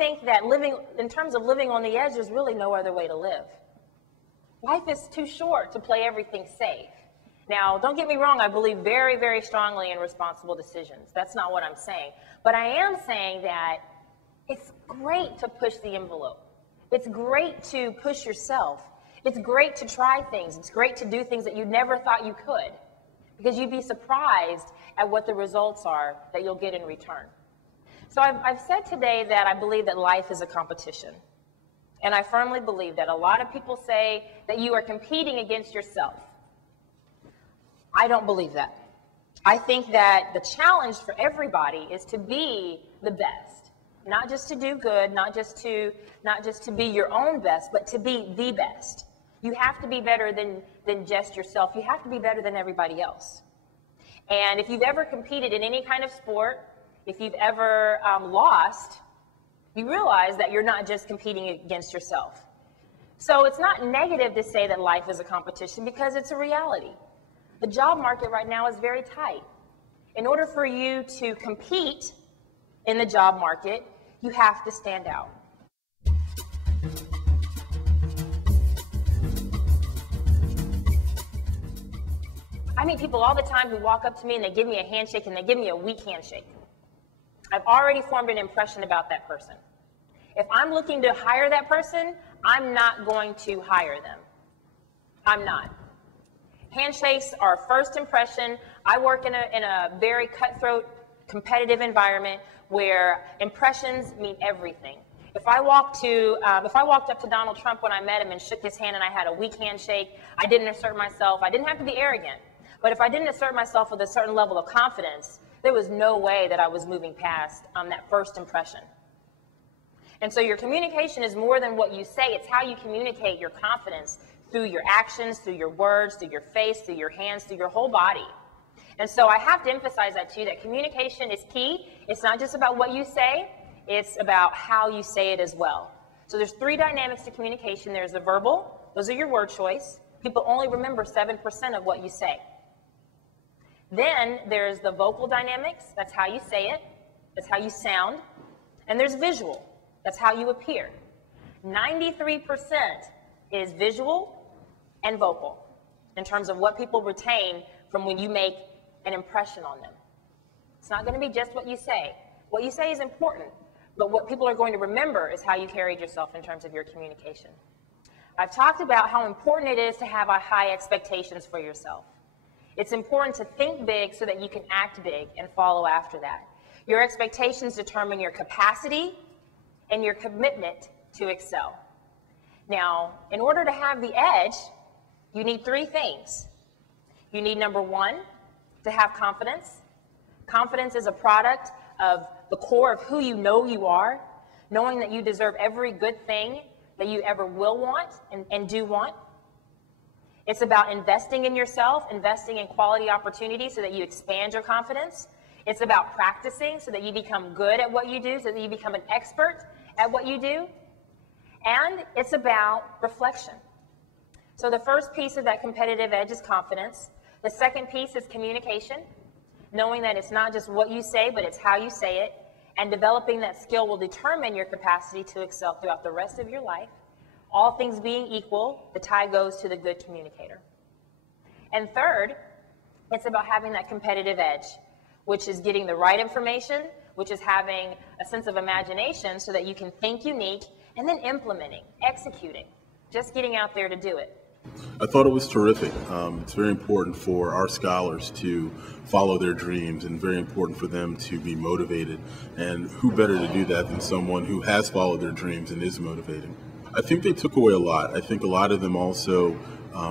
think that in terms of living on the edge, there's really no other way to live. Life is too short to play everything safe. Now, don't get me wrong, I believe very, very strongly in responsible decisions. That's not what I'm saying. But I am saying that it's great to push the envelope. It's great to push yourself. It's great to try things. It's great to do things that you never thought you could, because you'd be surprised at what the results are that you'll get in return. So I've said today that I believe that life is a competition. And I firmly believe that. A lot of people say that you are competing against yourself. I don't believe that. I think that the challenge for everybody is to be the best. Not just to do good, not just to be your own best, but to be the best. You have to be better than just yourself. You have to be better than everybody else. And if you've ever competed in any kind of sport, if you've ever lost, you realize that you're not just competing against yourself. So it's not negative to say that life is a competition, because it's a reality. The job market right now is very tight. In order for you to compete in the job market, you have to stand out. I meet people all the time who walk up to me and they give me a handshake and they give me a weak handshake. I've already formed an impression about that person. If I'm looking to hire that person, I'm not going to hire them. I'm not. Handshakes are first impression. I work in a very cutthroat, competitive environment where impressions mean everything. If I walked up to Donald Trump when I met him and shook his hand and I had a weak handshake, I didn't assert myself. I didn't have to be arrogant. But if I didn't assert myself with a certain level of confidence, there was no way that I was moving past that first impression. And so your communication is more than what you say. It's how you communicate your confidence through your actions, through your words, through your face, through your hands, through your whole body. And so I have to emphasize that to you, that communication is key. It's not just about what you say, it's about how you say it as well. So there's three dynamics to communication. There's the verbal, those are your word choice. People only remember 7% of what you say. Then there's the vocal dynamics, that's how you say it, that's how you sound. And there's visual, that's how you appear. 93% is visual and vocal in terms of what people retain from when you make an impression on them. It's not going to be just what you say. What you say is important, but what people are going to remember is how you carried yourself in terms of your communication. I've talked about how important it is to have high expectations for yourself. It's important to think big so that you can act big and follow after that. Your expectations determine your capacity and your commitment to excel. Now, in order to have the edge, you need three things. You need, number one, to have confidence. Confidence is a product of the core of who you know you are, knowing that you deserve every good thing that you ever will want and do want. It's about investing in yourself, investing in quality opportunities so that you expand your confidence. It's about practicing so that you become good at what you do, so that you become an expert at what you do. And it's about reflection. So the first piece of that competitive edge is confidence. The second piece is communication, knowing that it's not just what you say, but it's how you say it. And developing that skill will determine your capacity to excel throughout the rest of your life. All things being equal, the tie goes to the good communicator. And third, it's about having that competitive edge, which is getting the right information, which is having a sense of imagination so that you can think unique, and then implementing, executing, just getting out there to do it. I thought it was terrific. It's very important for our scholars to follow their dreams, and very important for them to be motivated. And who better to do that than someone who has followed their dreams and is motivated? I think they took away a lot. I think a lot of them also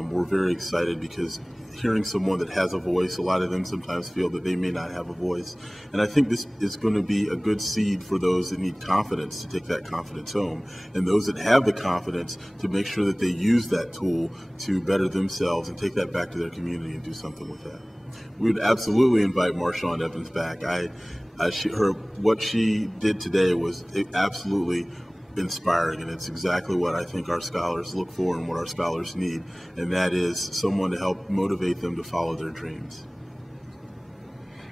were very excited because hearing someone that has a voice, a lot of them sometimes feel that they may not have a voice. And I think this is going to be a good seed for those that need confidence to take that confidence home, and those that have the confidence to make sure that they use that tool to better themselves and take that back to their community and do something with that. We would absolutely invite Marshawn Evans back. What she did today was absolutely inspiring, and it's exactly what I think our scholars look for and what our scholars need, and that is someone to help motivate them to follow their dreams.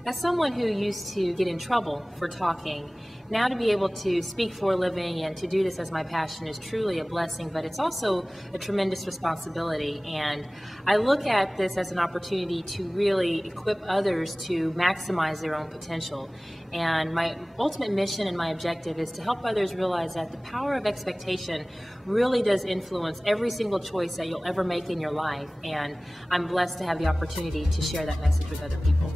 As someone who used to get in trouble for talking, now to be able to speak for a living and to do this as my passion is truly a blessing, but it's also a tremendous responsibility. And I look at this as an opportunity to really equip others to maximize their own potential. And my ultimate mission and my objective is to help others realize that the power of expectation really does influence every single choice that you'll ever make in your life. And I'm blessed to have the opportunity to share that message with other people.